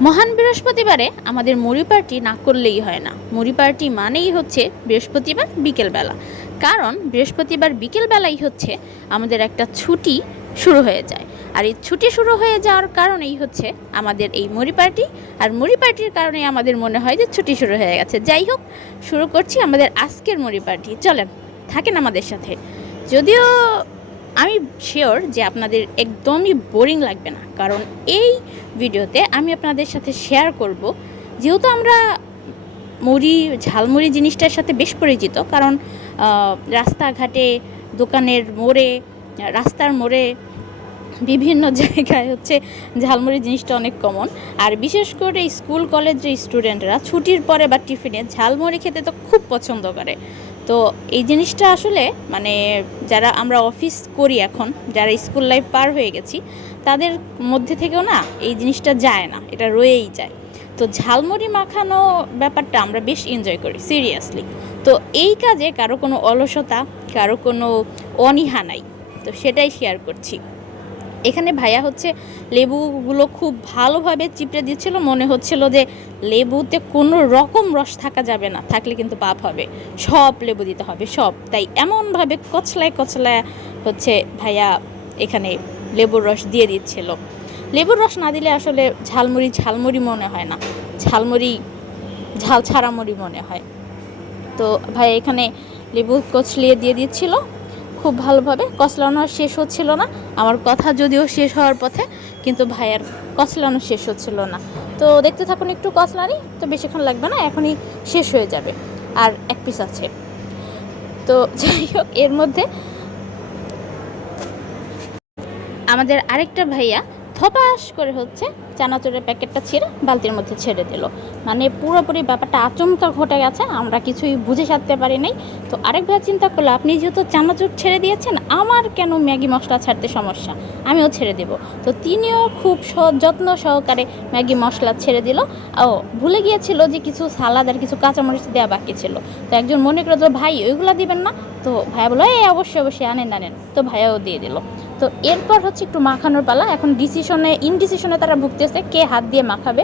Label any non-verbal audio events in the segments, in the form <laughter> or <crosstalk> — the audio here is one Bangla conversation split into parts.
মহান বৃহস্পতিবারে আমাদের মুড়ি পার্টি না করলেই হয় না। মুড়ি পার্টি মানেই হচ্ছে বৃহস্পতিবার বিকেলবেলা। কারণ বৃহস্পতিবার বিকেলবেলাই হচ্ছে আমাদের একটা ছুটি শুরু হয়ে যায়। আর এই ছুটি শুরু হয়ে যাওয়ার কারণেই হচ্ছে আমাদের এই মুড়ি পার্টি। আর মুড়ি পার্টির কারণেই আমাদের মনে হয় যে ছুটি শুরু হয়ে গেছে। যাই হোক, শুরু করছি আমাদের আজকের মুড়ি পার্টি। চলেন, থাকেন আমাদের সাথে। যদিও আমি শিওর যে আপনাদের একদমই বোরিং লাগবে না। কারণ এই ভিডিওতে আমি আপনাদের সাথে শেয়ার করব। যেহেতু আমরা মুড়ি, ঝালমুড়ি জিনিসটার সাথে বেশ পরিচিত, কারণ রাস্তাঘাটে, দোকানের মোড়ে, রাস্তার মোড়ে বিভিন্ন <laughs> জায়গায় হচ্ছে ঝালমুড়ি জিনিসটা অনেক কমন আর বিশেষ করে স্কুল কলেজের স্টুডেন্টরা ছুটির পরে বা টিফিনে ঝালমুড়ি খেতে তো খুব পছন্দ করে। তো এই জিনিসটা আসলে মানে যারা আমরা অফিস করি এখন, যারা স্কুল লাইফ পার হয়ে গেছি, তাদের মধ্যে থেকেও না এই জিনিসটা যায় না, এটা রয়েই যায়। তো ঝালমুড়ি মাখানো ব্যাপারটা আমরা বেশ এনজয় করি সিরিয়াসলি তো এই কাজে কারও কোনো অলসতা, কারও কোনো অনীহা নাই। তো সেটাই শেয়ার করছি। এখানে ভাইয়া হচ্ছে লেবুগুলো খুব ভালোভাবে চিপড়ে দিচ্ছিল, মনে হচ্ছিল যে লেবুতে কোনো রকম রস থাকা যাবে না, থাকলে কিন্তু পাপ হবে। সব লেবু দিতে হবে, সব। তাই এমনভাবে কচলায় কচলায় হচ্ছে ভাইয়া এখানে লেবুর রস দিয়ে দিচ্ছিল। লেবুর রস না দিলে আসলে ঝালমুড়ি ঝালমুড়ি মনে হয় না, ঝালমুড়ি ঝাল ছাড়ামুড়ি মনে হয়। তো ভাই এখানে লেবু কচলিয়ে দিয়ে দিচ্ছিল খুব ভালোভাবে। কচলানো আর শেষ হচ্ছিল না। আমার কথা যদিও শেষ হওয়ার পথে, কিন্তু ভাইয়ের কচলানো শেষ হচ্ছিল না। তো দেখতে থাকুন একটু কচলানি, তো বেশিক্ষণ লাগবে না, এখনই শেষ হয়ে যাবে। আর এক পিস আছে। তো যাই হোক, এর মধ্যে আমাদের আরেকটা ভাইয়া থপাস করে হচ্ছে চানাচুরের প্যাকেটটা ছিঁড়ে বালতির মধ্যে ছেড়ে দিল। মানে পুরোপুরি ব্যাপারটা আচমকা ঘটে গেছে, আমরা কিছুই বুঝে সারতে পারি নাই। তো আরেক ভাই চিন্তা করল, আপনি যেহেতু চানাচুর ছেড়ে দিয়েছেন, আমার কেন ম্যাগি মশলা ছাড়তে সমস্যা? আমিও ছেড়ে দেব। তো তিনিও খুব যত্ন সহকারে ম্যাগি মশলা ছেড়ে দিল। ও ভুলে গিয়েছিল যে কিছু সালাদ আর কিছু কাঁচামরিচ দেওয়া বাকি ছিল। তো একজন মনে করে দিল ভাই, ওইগুলো দিবেন না? তো ভাইয়া বলল, এই, অবশ্যই অবশ্যই, আনেন আনেন। তো ভাইয়াও দিয়ে দিল। তো এরপর হচ্ছে একটু মাখানোর পালা। এখন ডিসিশনে ইনডিসিশনে তারা ভুগতেছে। কে হাত দিয়ে মাখাবে।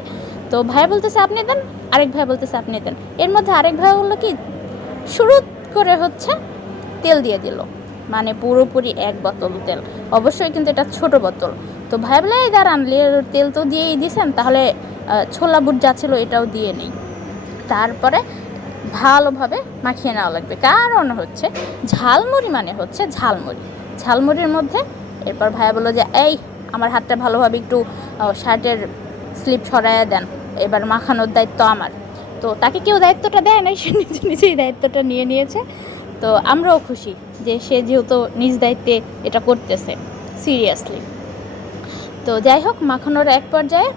তো ভাই বলতেছে, আপনি দেন। আরেক ভাই বলতেছে, আপনি দেন। এর মধ্যে আরেক ভাই বলল কি শুরু করে হচ্ছে তেল দিয়ে দিল। মানে পুরোপুরি এক বোতল তেল। অবশ্যই কিন্তু এটা ছোট বোতল। তো ভাই বলে, এই দাঁড়ান তেল তো দিয়েই দিছেন, তাহলে ছোলা বুট যা ছিল এটাও দিয়ে নেই। তারপরে ভালোভাবে মাখিয়ে নেওয়া লাগবে। কারণ হচ্ছে, ঝালমুড়ি মানে হচ্ছে ঝালমুড়ি। ঝালমুড়ির মধ্যে, এরপর ভাইয়া বলল যে, এই আমার হাতটা ভালোভাবে একটু শার্টের স্লিপ সরাইয়া দেন। এবার মাখানোর দায়িত্ব আমার। তো তাকে কেউ দায়িত্বটা দেয় নাই সে নিজে নিজেই দায়িত্বটা নিয়ে নিয়েছে। তো আমরাও খুশি যে সে যেহেতু নিজ দায়িত্বে এটা করতেছে, সিরিয়াসলি। তো যাই হোক, মাখানোর এক পর্যায়ে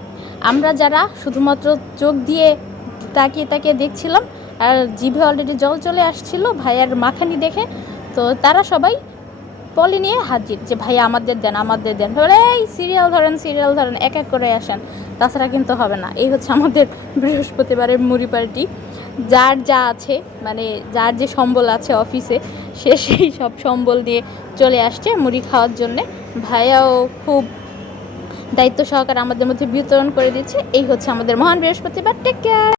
আমরা যারা শুধুমাত্র চোখ দিয়ে তাকিয়ে তাকিয়ে দেখছিলাম, আর জিভে অলরেডি জল চলে আসছিল, ভাইয়ার মাখানি দেখে, তো তারা সবাই পলি নিয়ে হাজির যে ভাই আমাদের দেন আমাদের দেন। বলে, এই সিরিয়াল ধরেন সিরিয়াল ধরেন, এক এক করে আসেন। তাছাড়া কিন্তু হবে না। এই হচ্ছে আমাদের <laughs> বৃহস্পতিবারের মুড়ি পার্টি। যার যা আছে মানে যার যে সম্বল আছে অফিসে, সে সেই সব সম্বল দিয়ে চলে আসছে মুড়ি খাওয়ার জন্যে। ভাইয়াও খুব দায়িত্ব সহকারে আমাদের মধ্যে বিতরণ করে দিচ্ছে। এই হচ্ছে আমাদের মহান বৃহস্পতিবার। Take care